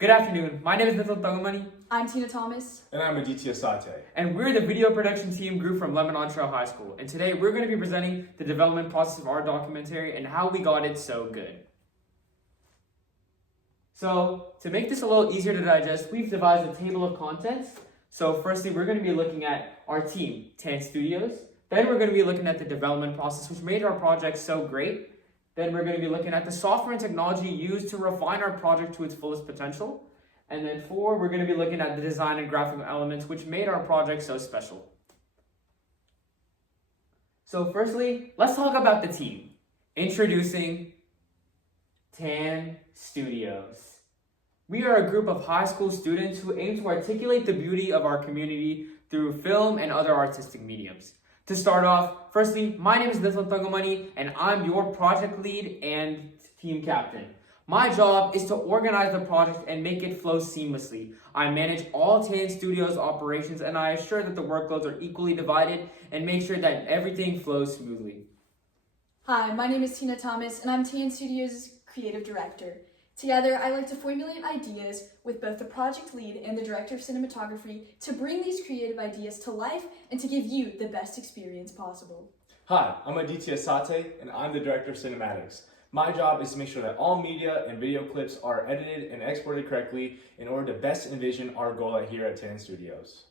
Good afternoon. My name is Nitin Tangamani, I'm Tina Thomas. And I'm Aditya Sate. and we're the video production team group from Lebanon Trail High School. And today we're going to be presenting the development process of our documentary and how we got it so good. So, to make this a little easier to digest, we've devised a table of contents. So, firstly, we're going to be looking at our team, Tan Studios. Then we're going to be looking at the development process, which made our project so great. Then we're going to be looking at the software and technology used to refine our project to its fullest potential. And then 4, we're going to be looking at the design and graphical elements which made our project so special. So firstly, let's talk about the team. Introducing Tan Studios. We are a group of high school students who aim to articulate the beauty of our community through film and other artistic mediums. To start off, firstly, my name is Nitin Tangamani, and I'm your project lead and team captain. My job is to organize the project and make it flow seamlessly. I manage all Tan Studios operations, and I assure that the workloads are equally divided and make sure that everything flows smoothly. Hi, my name is Tina Thomas, and I'm Tan Studios' creative director. Together, I like to formulate ideas with both the project lead and the director of cinematography to bring these creative ideas to life and to give you the best experience possible. Hi, I'm Aditya Sate, and I'm the director of cinematics. My job is to make sure that all media and video clips are edited and exported correctly in order to best envision our goal here at Tan Studios.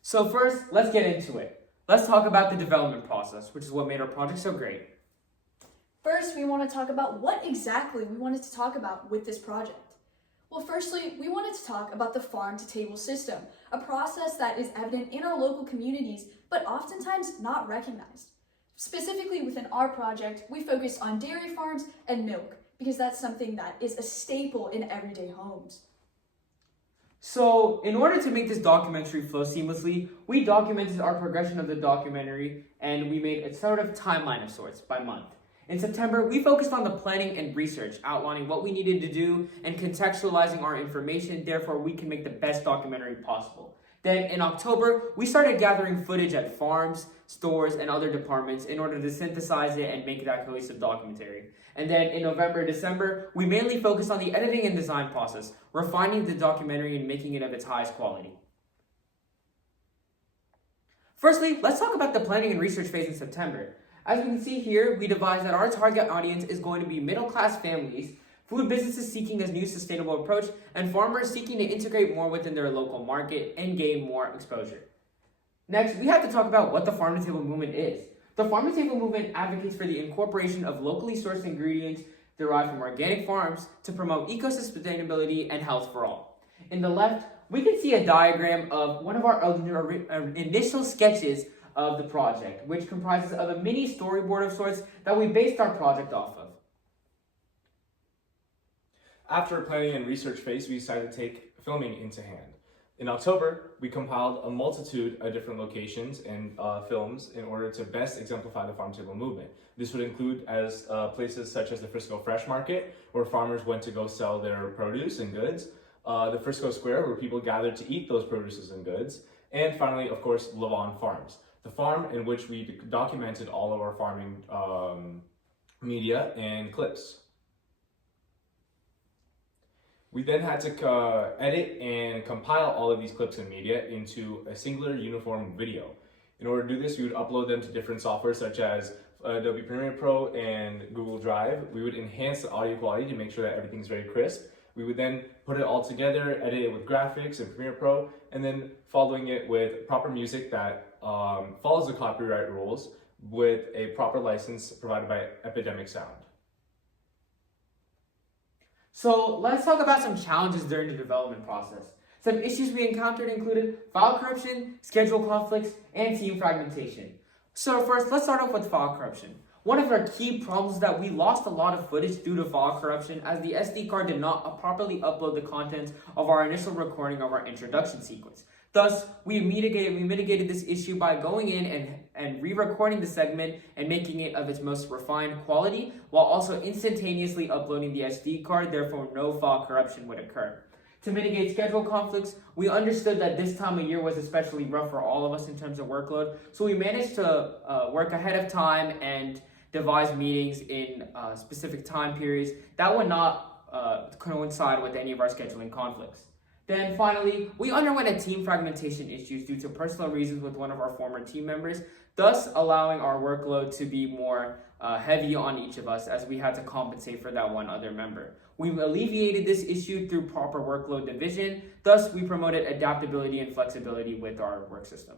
So first, let's get into it. Let's talk about the development process, which is what made our project so great. First, we want to talk about what exactly we wanted to talk about with this project. Well, firstly, we wanted to talk about the farm-to-table system, a process that is evident in our local communities, but oftentimes not recognized. Specifically within our project, we focus on dairy farms and milk, because that's something that is a staple in everyday homes. So, in order to make this documentary flow seamlessly, we documented our progression of the documentary and we made a sort of timeline of sorts by month. In September, we focused on the planning and research, outlining what we needed to do and contextualizing our information, therefore we can make the best documentary possible. Then in October, we started gathering footage at farms, stores, and other departments in order to synthesize it and make that cohesive documentary. And then in November, December, we mainly focused on the editing and design process, refining the documentary and making it of its highest quality. Firstly, let's talk about the planning and research phase in September. As we can see here, we devised that our target audience is going to be middle-class families, food businesses seeking a new sustainable approach, and farmers seeking to integrate more within their local market and gain more exposure. Next, we have to talk about what the farm-to-table movement is. The farm-to-table movement advocates for the incorporation of locally sourced ingredients derived from organic farms to promote ecosystem sustainability and health for all. In the left, we can see a diagram of one of our initial sketches of the project, which comprises of a mini storyboard of sorts that we based our project off of. After a planning and research phase, we decided to take filming into hand. In October, we compiled a multitude of different locations and films in order to best exemplify the farm-to-table movement. This would include places such as the Frisco Fresh Market, where farmers went to go sell their produce and goods, the Frisco Square, where people gathered to eat those produces and goods, and finally, of course, Lebanon Farms, the farm in which we documented all of our farming media and clips. We then had to edit and compile all of these clips and media into a singular uniform video. In order to do this, we would upload them to different software such as Adobe Premiere Pro and Google Drive. We would enhance the audio quality to make sure that everything's very crisp. We would then put it all together, edit it with graphics and Premiere Pro, and then following it with proper music that follows the copyright rules with a proper license provided by Epidemic Sound. So let's talk about some challenges during the development process. Some issues we encountered included file corruption, schedule conflicts, and team fragmentation. So first, let's start off with file corruption. One of our key problems is that we lost a lot of footage due to file corruption as the SD card did not properly upload the contents of our initial recording of our introduction sequence. Thus, we mitigated this issue by going in and re-recording the segment and making it of its most refined quality, while also instantaneously uploading the SD card, therefore no file corruption would occur. To mitigate schedule conflicts, we understood that this time of year was especially rough for all of us in terms of workload, so we managed to work ahead of time and devise meetings in specific time periods that would not coincide with any of our scheduling conflicts. Then finally, we underwent a team fragmentation issues due to personal reasons with one of our former team members, thus allowing our workload to be more heavy on each of us as we had to compensate for that one other member. We alleviated this issue through proper workload division, thus we promoted adaptability and flexibility with our work system.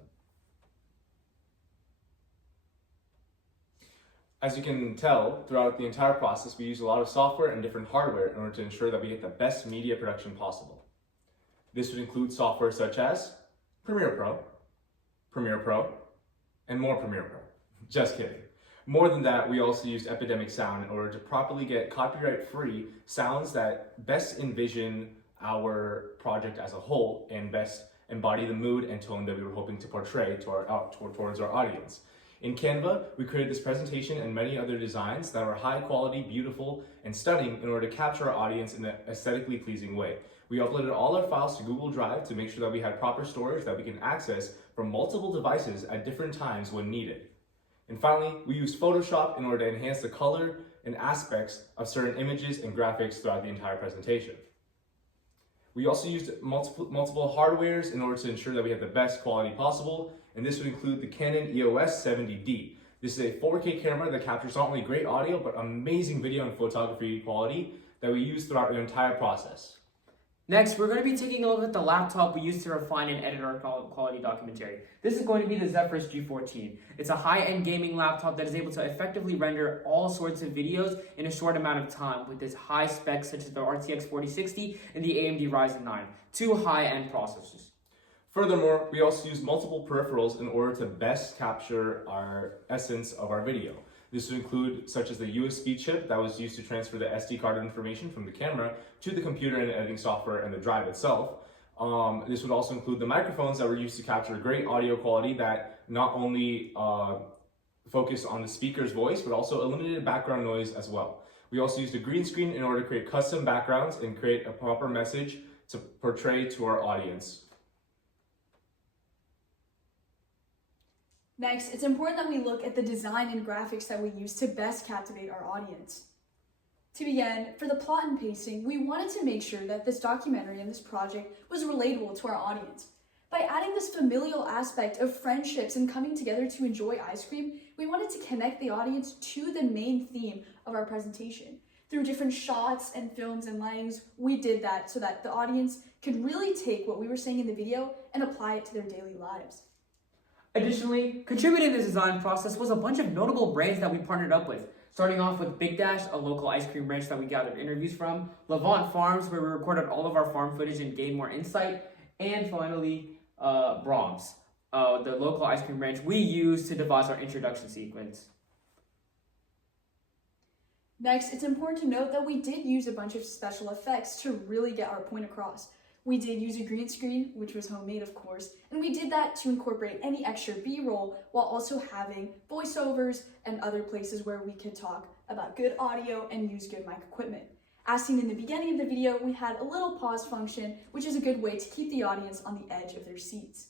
As you can tell, throughout the entire process, we use a lot of software and different hardware in order to ensure that we get the best media production possible. This would include software such as Premiere Pro, and more Premiere Pro. Just kidding. More than that, we also used Epidemic Sound in order to properly get copyright-free sounds that best envision our project as a whole and best embody the mood and tone that we were hoping to portray towards our audience. In Canva, we created this presentation and many other designs that were high quality, beautiful, and stunning in order to capture our audience in an aesthetically pleasing way. We uploaded all our files to Google Drive to make sure that we had proper storage that we can access from multiple devices at different times when needed. And finally, we used Photoshop in order to enhance the color and aspects of certain images and graphics throughout the entire presentation. We also used multiple hardwares in order to ensure that we had the best quality possible, and this would include the Canon EOS 70D. This is a 4K camera that captures not only great audio, but amazing video and photography quality that we used throughout the entire process. Next, we're going to be taking a look at the laptop we use to refine and edit our quality documentary. This is going to be the Zephyrus G14. It's a high-end gaming laptop that is able to effectively render all sorts of videos in a short amount of time with its high specs such as the RTX 4060 and the AMD Ryzen 9, two high-end processors. Furthermore, we also use multiple peripherals in order to best capture our essence of our video. This would include such as the USB chip that was used to transfer the SD card information from the camera to the computer and editing software and the drive itself. This would also include the microphones that were used to capture great audio quality that not only focused on the speaker's voice, but also eliminated background noise as well. We also used a green screen in order to create custom backgrounds and create a proper message to portray to our audience. Next, it's important that we look at the design and graphics that we use to best captivate our audience. To begin, for the plot and pacing, we wanted to make sure that this documentary and this project was relatable to our audience. By adding this familial aspect of friendships and coming together to enjoy ice cream, we wanted to connect the audience to the main theme of our presentation. Through different shots and films and lightings, we did that so that the audience could really take what we were saying in the video and apply it to their daily lives. Additionally, contributing to the design process was a bunch of notable brands that we partnered up with, starting off with Big Dash, a local ice cream ranch that we gathered interviews from, Levant Farms, where we recorded all of our farm footage and gained more insight, and finally, Brahms, the local ice cream ranch we used to devise our introduction sequence. Next, it's important to note that we did use a bunch of special effects to really get our point across. We did use a green screen, which was homemade of course, and we did that to incorporate any extra B-roll while also having voiceovers and other places where we could talk about good audio and use good mic equipment. As seen in the beginning of the video, we had a little pause function, which is a good way to keep the audience on the edge of their seats.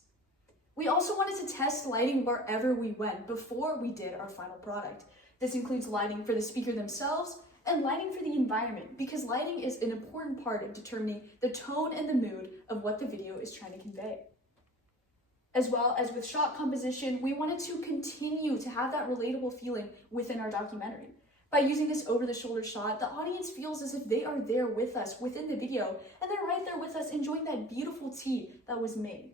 We also wanted to test lighting wherever we went before we did our final product. This includes lighting for the speaker themselves and lighting for the environment, because lighting is an important part of determining the tone and the mood of what the video is trying to convey. As well as with shot composition, we wanted to continue to have that relatable feeling within our documentary. By using this over-the-shoulder shot, the audience feels as if they are there with us within the video, and they're right there with us enjoying that beautiful tea that was made.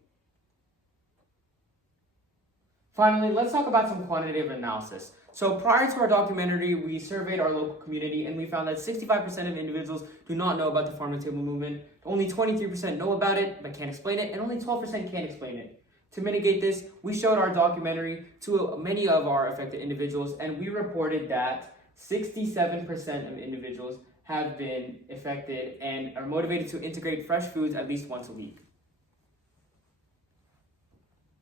Finally, let's talk about some quantitative analysis. So prior to our documentary, we surveyed our local community and we found that 65% of individuals do not know about the farm-to-table movement. Only 23% know about it but can't explain it, and only 12% can't explain it. To mitigate this, we showed our documentary to many of our affected individuals, and we reported that 67% of individuals have been affected and are motivated to integrate fresh foods at least once a week.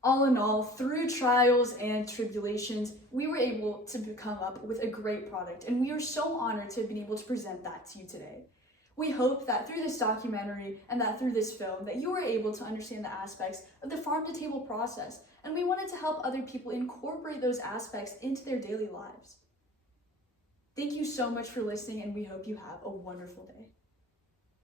All in all, through trials and tribulations, we were able to come up with a great product, and we are so honored to have been able to present that to you today. We hope that through this documentary and that through this film that you were able to understand the aspects of the farm-to-table process, and we wanted to help other people incorporate those aspects into their daily lives. Thank you so much for listening, and we hope you have a wonderful day.